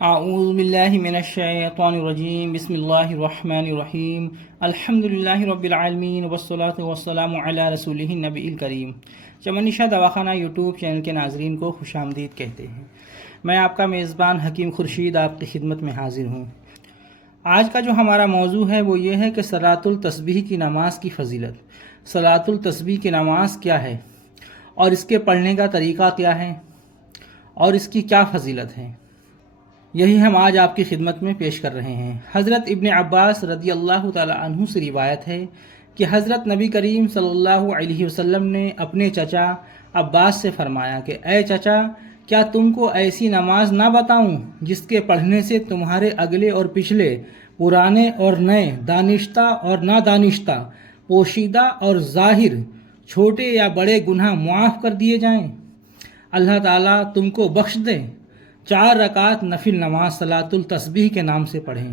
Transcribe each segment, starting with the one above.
اعوذ باللہ من الشیطان الرجیم بسم اللہ الرحمن الرحیم الحمد للہ رب العالمین والصلاة والسلام علی رسولہ النبی الکریم۔ چمن نشا دواخانہ یوٹیوب چینل کے ناظرین کو خوش آمدید کہتے ہیں۔ میں آپ کا میزبان حکیم خورشید آپ کی خدمت میں حاضر ہوں۔ آج کا جو ہمارا موضوع ہے وہ یہ ہے کہ صلاۃ التسبیح کی نماز کی فضیلت۔ صلاۃ التسبیح کی نماز کیا ہے اور اس کے پڑھنے کا طریقہ کیا ہے اور اس کی کیا فضیلت ہے، یہی ہم آج آپ کی خدمت میں پیش کر رہے ہیں۔ حضرت ابن عباس رضی اللہ تعالی عنہ سے روایت ہے کہ حضرت نبی کریم صلی اللہ علیہ وسلم نے اپنے چچا عباس سے فرمایا کہ اے چچا، کیا تم کو ایسی نماز نہ بتاؤں جس کے پڑھنے سے تمہارے اگلے اور پچھلے، پرانے اور نئے، دانشتہ اور نادانشتہ، پوشیدہ اور ظاہر، چھوٹے یا بڑے گناہ معاف کر دیے جائیں، اللہ تعالیٰ تم کو بخش دے۔ 4 رکعت نفل نماز صلاۃ التسبیح کے نام سے پڑھیں۔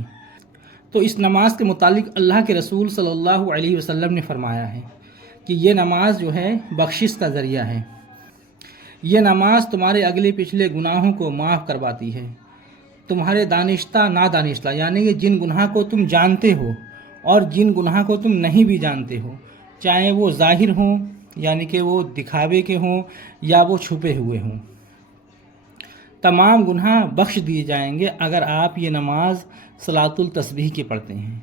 تو اس نماز کے متعلق اللہ کے رسول صلی اللہ علیہ وسلم نے فرمایا ہے کہ یہ نماز جو ہے بخشش کا ذریعہ ہے۔ یہ نماز تمہارے اگلے پچھلے گناہوں کو معاف کرواتی ہے۔ تمہارے دانشتہ نادانشتہ، یعنی کہ جن گناہ کو تم جانتے ہو اور جن گناہ کو تم نہیں بھی جانتے ہو، چاہے وہ ظاہر ہوں یعنی کہ وہ دکھاوے کے ہوں یا وہ چھپے ہوئے ہوں، تمام گناہ بخش دیے جائیں گے اگر آپ یہ نماز صلاۃ التسبیح کی پڑھتے ہیں۔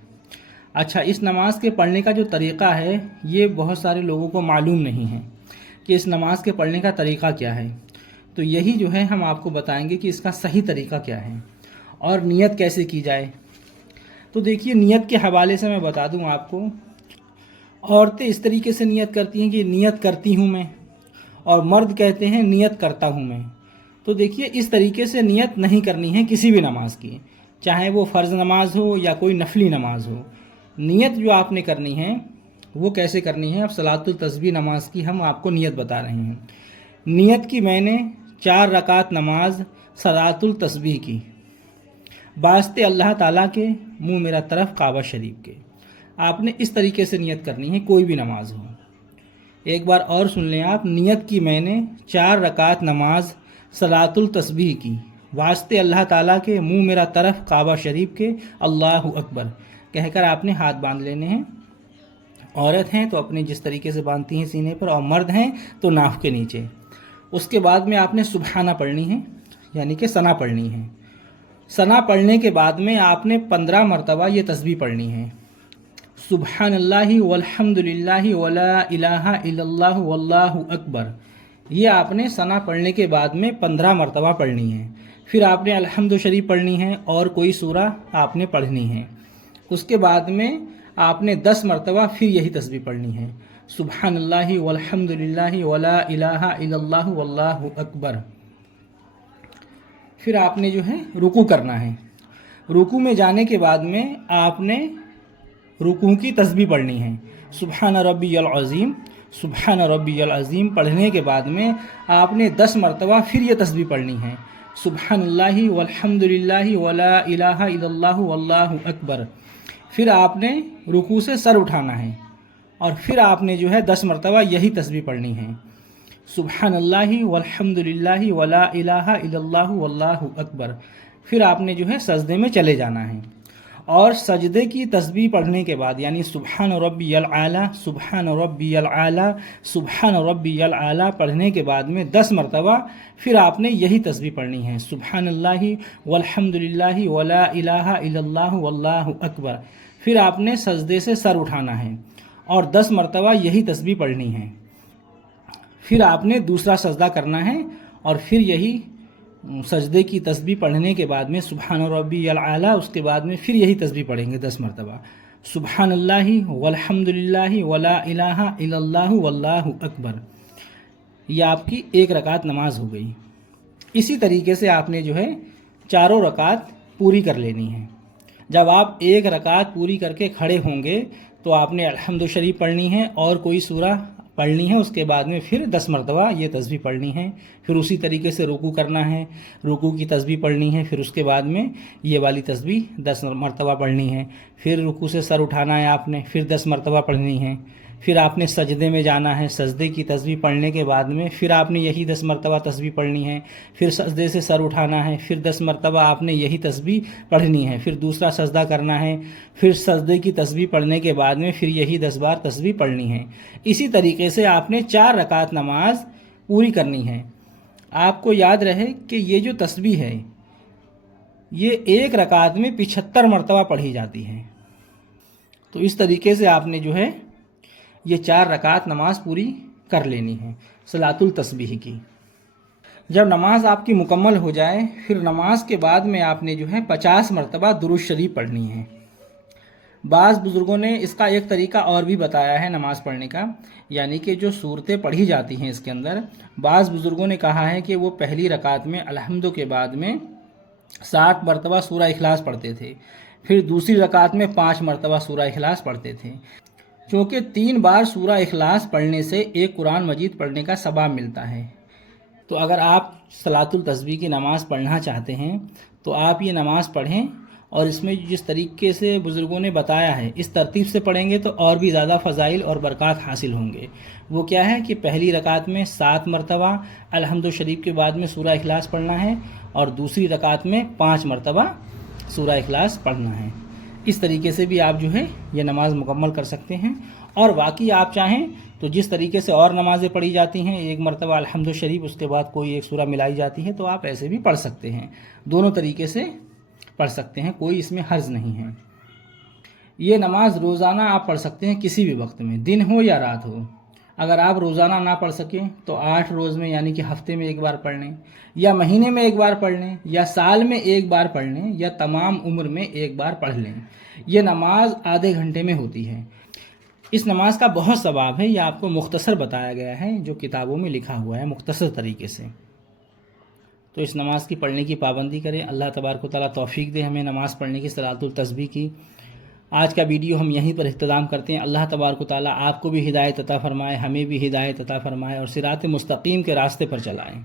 اچھا، اس نماز کے پڑھنے کا جو طریقہ ہے یہ بہت سارے لوگوں کو معلوم نہیں ہے کہ اس نماز کے پڑھنے کا طریقہ کیا ہے، تو یہی جو ہے ہم آپ کو بتائیں گے کہ اس کا صحیح طریقہ کیا ہے اور نیت کیسے کی جائے۔ تو دیکھیے، نیت کے حوالے سے میں بتا دوں آپ کو، عورتیں اس طریقے سے نیت کرتی ہیں کہ نیت کرتی ہوں میں، اور مرد کہتے ہیں نیت کرتا ہوں میں۔ تو دیکھیے، اس طریقے سے نیت نہیں کرنی ہے کسی بھی نماز کی، چاہے وہ فرض نماز ہو یا کوئی نفلی نماز ہو۔ نیت جو آپ نے کرنی ہے وہ کیسے کرنی ہے؟ اب صلاۃ التسبیح نماز کی ہم آپ کو نیت بتا رہے ہیں۔ نیت کی میں نے 4 رکعت نماز صلاۃ التسبیح کی، واسطے اللہ تعالیٰ کے، منہ میرا طرف کعبہ شریف کے۔ آپ نے اس طریقے سے نیت کرنی ہے، کوئی بھی نماز ہو۔ ایک بار اور سن لیں آپ، نیت کی میں نے 4 رکعت نماز صلاۃ التسبیح کی، واسطے اللہ تعالیٰ کے، منہ میرا طرف کعبہ شریف کے، اللہ اکبر کہہ کر آپ نے ہاتھ باندھ لینے ہیں۔ عورت ہیں تو اپنے جس طریقے سے باندھتی ہیں سینے پر، اور مرد ہیں تو ناف کے نیچے۔ اس کے بعد میں آپ نے سبحانہ پڑھنی ہے، یعنی کہ ثنا پڑھنی ہے۔ ثنا پڑھنے کے بعد میں آپ نے 15 مرتبہ یہ تسبیح پڑھنی ہے، سبحان اللہ والحمد للہ ولا الہ الا اللہ واللہ اکبر۔ یہ آپ نے ثنا پڑھنے کے بعد میں 15 مرتبہ پڑھنی ہے۔ پھر آپ نے الحمد شریف پڑھنی ہے اور کوئی سورہ آپ نے پڑھنی ہے۔ اس کے بعد میں آپ نے 10 مرتبہ پھر یہی تسبیح پڑھنی ہے، سبحان اللہ والحمد للہ ولا الہ الا اللہ واللہ اکبر۔ پھر آپ نے جو ہے رکوع کرنا ہے۔ رکوع میں جانے کے بعد میں آپ نے رکوع کی تسبیح پڑھنی ہے، سبحان ربی العظیم، سبحان ربی العظیم پڑھنے کے بعد میں آپ نے 10 مرتبہ پھر یہ تسبیح پڑھنی ہے، سبحان اللہ والحمد للہ ولا الہ الا اللہ واللہ اکبر۔ پھر آپ نے رکوع سے سر اٹھانا ہے اور پھر آپ نے جو ہے 10 مرتبہ یہی تسبیح پڑھنی ہے، سبحان اللہ والحمد للہ ولا الہ الا اللہ واللہ اکبر۔ پھر آپ نے جو ہے سجدے میں چلے جانا ہے، اور سجدے کی تسبیح پڑھنے کے بعد، یعنی سبحان ربی العالی، سبحان ربی العالی، سبحان ربی العالی پڑھنے کے بعد میں 10 مرتبہ پھر آپ نے یہی تسبیح پڑھنی ہے، سبحان اللہ والحمد للہ ولا الہ الا اللہ واللہ اکبر۔ پھر آپ نے سجدے سے سر اٹھانا ہے اور 10 مرتبہ یہی تسبیح پڑھنی ہے۔ پھر آپ نے دوسرا سجدہ کرنا ہے اور پھر یہی سجدے کی تسبیح پڑھنے کے بعد میں سبحان ربی العالی، اس کے بعد میں پھر یہی تسبیح پڑھیں گے 10 مرتبہ، سبحان اللہ والحمد للہ ولا الہ الا اللہ واللہ اکبر۔ یہ آپ کی 1 رکعت نماز ہو گئی۔ اسی طریقے سے آپ نے جو ہے 4 رکعت پوری کر لینی ہے۔ جب آپ 1 رکعت پوری کر کے کھڑے ہوں گے تو آپ نے الحمد شریف پڑھنی ہے اور کوئی سورہ پڑھنی ہے، اس کے بعد میں پھر 10 مرتبہ یہ تسبیح پڑھنی ہے۔ پھر اسی طریقے سے رکوع کرنا ہے، رکوع کی تسبیح پڑھنی ہے، پھر اس کے بعد میں یہ والی تسبیح 10 مرتبہ پڑھنی ہے۔ پھر رکوع سے سر اٹھانا ہے آپ نے، پھر 10 مرتبہ پڑھنی ہے۔ پھر آپ نے سجدے میں جانا ہے، سجدے کی تسبیح پڑھنے کے بعد میں پھر آپ نے یہی 10 مرتبہ تسبیح پڑھنی ہے، پھر سجدے سے سر اٹھانا ہے، پھر 10 مرتبہ آپ نے یہی تسبیح پڑھنی ہے، پھر دوسرا سجدہ کرنا ہے، پھر سجدے کی تسبیح پڑھنے کے بعد میں پھر یہی 10 بار تسبیح پڑھنی ہے۔ اسی طریقے سے آپ نے 4 رکعت نماز پوری کرنی ہے۔ آپ کو یاد رہے کہ یہ جو تسبیح ہے یہ ایک رکعت میں 75 مرتبہ پڑھی جاتی ہے۔ تو اس طریقے سے آپ نے جو ہے یہ 4 رکعت نماز پوری کر لینی ہے صلاۃ التسبیح کی۔ جب نماز آپ کی مکمل ہو جائے پھر نماز کے بعد میں آپ نے جو ہے 50 مرتبہ درود شریف پڑھنی ہے۔ بعض بزرگوں نے اس کا ایک طریقہ اور بھی بتایا ہے نماز پڑھنے کا، یعنی کہ جو صورتیں پڑھی جاتی ہیں اس کے اندر، بعض بزرگوں نے کہا ہے کہ وہ پہلی رکعت میں الحمد کے بعد میں 60 مرتبہ سورہ اخلاص پڑھتے تھے، پھر دوسری رکعت میں 5 مرتبہ سورہ اخلاص پڑھتے تھے، کیونکہ 3 بار سورہ اخلاص پڑھنے سے ایک قرآن مجید پڑھنے کا ثواب ملتا ہے۔ تو اگر آپ صلاۃ التسبیح کی نماز پڑھنا چاہتے ہیں تو آپ یہ نماز پڑھیں، اور اس میں جس طریقے سے بزرگوں نے بتایا ہے اس ترتیب سے پڑھیں گے تو اور بھی زیادہ فضائل اور برکات حاصل ہوں گے۔ وہ کیا ہے کہ پہلی رکعت میں 7 مرتبہ الحمد شریف کے بعد میں سورہ اخلاص پڑھنا ہے، اور دوسری رکعت میں 5 مرتبہ سورہ اخلاص پڑھنا ہے۔ اس طریقے سے بھی آپ جو ہے یہ نماز مکمل کر سکتے ہیں، اور باقی آپ چاہیں تو جس طریقے سے اور نمازیں پڑھی جاتی ہیں، ایک مرتبہ الحمد شریف اس کے بعد کوئی ایک سورہ ملائی جاتی ہے، تو آپ ایسے بھی پڑھ سکتے ہیں۔ دونوں طریقے سے پڑھ سکتے ہیں، کوئی اس میں حرج نہیں ہے۔ یہ نماز روزانہ آپ پڑھ سکتے ہیں کسی بھی وقت میں، دن ہو یا رات ہو۔ اگر آپ روزانہ نہ پڑھ سکیں تو 8 روز میں یعنی کہ ہفتے میں ایک بار پڑھ لیں، یا مہینے میں ایک بار پڑھ لیں، یا سال میں ایک بار پڑھ لیں، یا تمام عمر میں ایک بار پڑھ لیں۔ یہ نماز آدھے گھنٹے میں ہوتی ہے۔ اس نماز کا بہت ثواب ہے، یہ آپ کو مختصر بتایا گیا ہے جو کتابوں میں لکھا ہوا ہے مختصر طریقے سے۔ تو اس نماز کی پڑھنے کی پابندی کریں۔ اللہ تبارک و تعالیٰ توفیق دے ہمیں نماز پڑھنے کی، صلاۃ التسبیح کی۔ آج کا ویڈیو ہم یہیں پر اختتام کرتے ہیں۔ اللہ تبارک و تعالیٰ آپ کو بھی ہدایت عطا فرمائے، ہمیں بھی ہدایت عطا فرمائے، اور صراط مستقیم کے راستے پر چلائیں۔